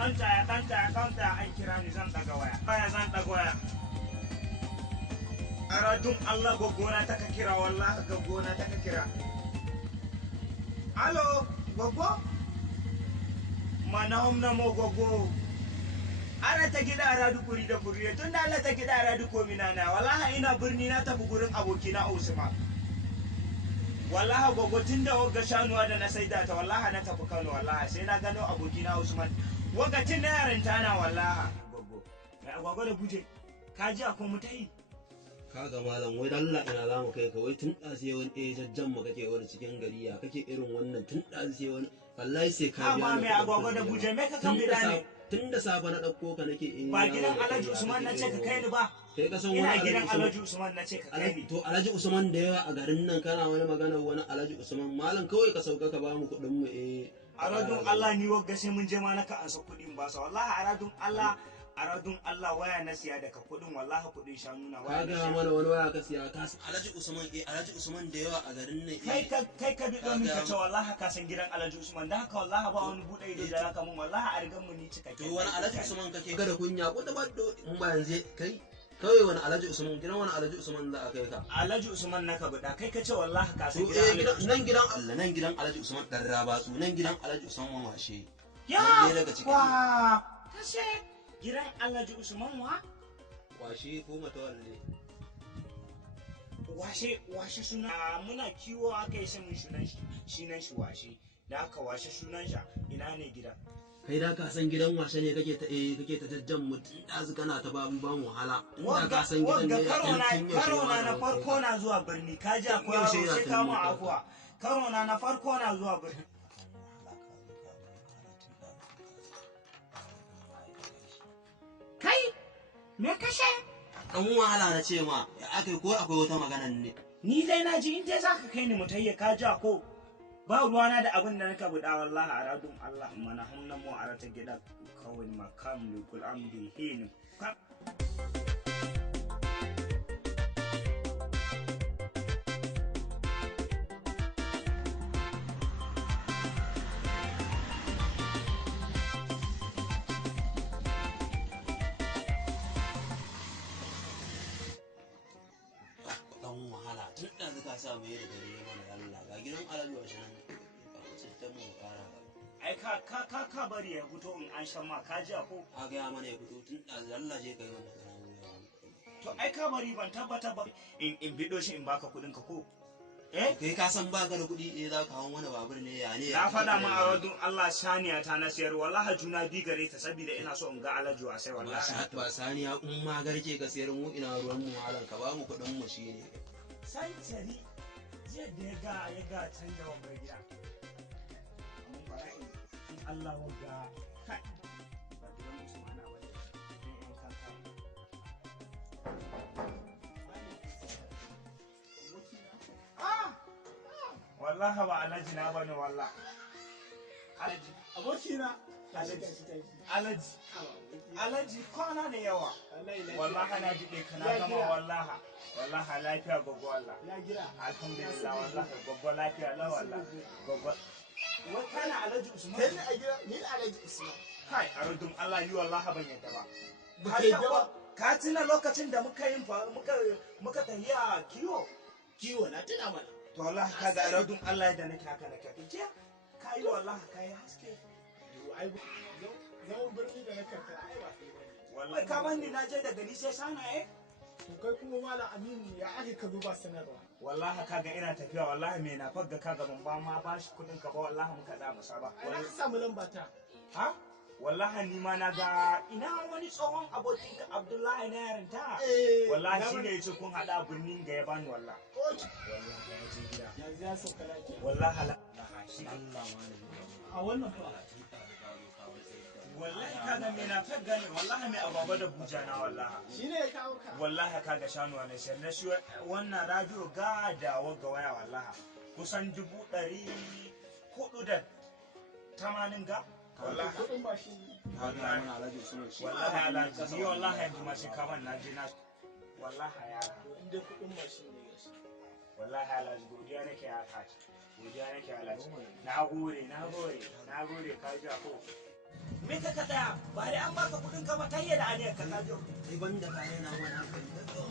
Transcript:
Ɗanta an kira ni zan ɗaga waya. Zan ɗaga waya. Aradun Allah gwaggona ta ka kira wallahi gwaggona ta ka kira. Alo, gwaggo? Mana homna mo gwaggo. Ara ta gida aradu kuri da kuri tun da Allah ta gida aradu ko minana wallahi ina birni na tafi gurin abokina Usman. Wallahi gwaggo tun da wagga shanuwa da na saida ta wallahi na tafi Kano wallahi sai na gano abokina Usman. Wagga tun na yarinta na wallahi gwaggo. Mai agwagwa da guje. Ka ji akwai mutai. Kaga malam wai Allah ina za mu kai ka wai tun da sai wani ɗaya jajjan mu kake wani cikin gari ya kake irin wannan tun da sai wani wallahi sai ka biya ni. Mai agwagwa da guje me ka kan bida ne? Tun da safe na ɗauko ka nake in ba gidan Alhaji Usman na ce ka kai ni ba. Kai ka san wani gidan Alhaji Usman na ce ka kai ni. To Alhaji Usman da yawa a garin nan kana wani magana wani Alhaji Usman malam kawai ka sauka ka ba mu kuɗin mu Aradun Allah ni wagga sai mun je ma naka ansa kuɗin ba sa wallahi aradun Allah waya na siya daga kuɗin wallahi kuɗin shanu na waya. Ka ga mana wani waya ka siya ka Alhaji Usman da yawa a garin nan kai ka bi don ka ce wallahi ka san gidan Alhaji Usman dan haka wallahi ba wani bude ido da zaka mun wallahi a rigan mu ni cikakke. To wani Alhaji Usman kake ga da kunya ko da baddo in ba yanzu kai kawai wani Alhaji Usman gidan wani Alhaji Usman za a kai ka. Alhaji Usman naka buda kai ka ce wallahi ka san gidan nan gidan Allah nan gidan Alhaji Usman dan Rabatsu nan gidan Alhaji Usman washe. Ya wa kashe gidan Alhaji Usman wa? Washe ko matawalle. Washe suna muna kiwo aka yi sai mun sunan shi washe. Da aka washe sunan shi ina ne gidan? Kai da ka san gidan washe ne kake ta jajjan mutum ɗazu kana ta ban wahala. Inda ka san gidan ne karo na farko na zuwa birni ka ji akwai sai ka mu afuwa. Karo na farko na zuwa birni. Me kashe? Dan wahala na ce ma, akai ko akwai wata magana ne. Ni dai na ji in dai zaka kai ni mutayya ka ja ko ba ruwana da abin da naka buɗa wallahi aradun Allah mana hamna mu arata gida kawai makam likul amdi hin. Tun da ka sa mai da dare mana Allah ga gidan Alhaji washe nan ba mu tsittan mu fara ba. Ai ka bari ya fito in an shan ma ka ji ko? A ga mana ya fito tun da Allah je kai mana. To ai ka bari ban tabbata ba in bido shi in baka kuɗin ka ko? Kai ka san ba ka da kuɗi za ka hawo mana babur ne ya ne. Na faɗa ma a radun Allah saniya ta na sayar wallahi juna bi gare ta saboda ina so in ga Alhaji wasai wallahi. Ba saniya in ma garke ka sayar mu ina ruwan mu malam ka ba mu kuɗin mu shine. Sai tsari jiya da ya ga canja wa mai gida amma ba in Allah wagga kai ba gidan mutum ana ba ne in kanka wallahi ba Alhaji na bane wallahi Alhaji abokina Alhaji kwana da yawa wallahi na jiɗe ka na gama wallahi lafiya gogo wallah alhamdulillah wallahi gogo lafiya la wallahi gogo wata na Alhaji Usman kai ne a gida ni Alhaji Usman kai aradun Allah yi wallahi ban yadda ba ka tuna lokacin da muka tafiya kiwo na tuna mana to wallahi kaga aradun Allah da nake haka je kai wallahi kai haske ai zaman birni da na karkara ai ba wallahi ka bani na je daga ni sai sanaye to kai kuma malam Aminu ya ake ka duba sanarwa wallahi kaga ina tafiya wallahi me na fagga kaga ban ba ma bashi kudin ka ba wallahi muka da masa ba ai ka samu lamba ta ha wallahi ni ma na ga ina wani tsohon abokin ka Abdullahi na yarinta wallahi shi ne yace kun hada birnin ga ya bani wallahi wallahi ya je gida yanzu ya sauka lafiya wallahi la shi Allah a wannan fa wallahi kaga me na fagga ne wallahi me ababa da bujana wallahi shine ya kawo ka wallahi kaga shanuwa ne sai na shi wannan radio ga da wagga waya wallahi kusan 480 ga wallahi kudin ba shi Wallahi Alhaji Usman shi. wallahi Alhaji ni wallahi yanzu ma sai kaman na je na wallahi ya inda kudin ba shi ne gashi wallahi Alhaji godiya nake ya kaci godiya nake Alhaji na gode ka ji ko me ka tsaya ba dai an baka kuɗin ka ba tayya da aniyar ka kajo kai banda kayan na wani hankali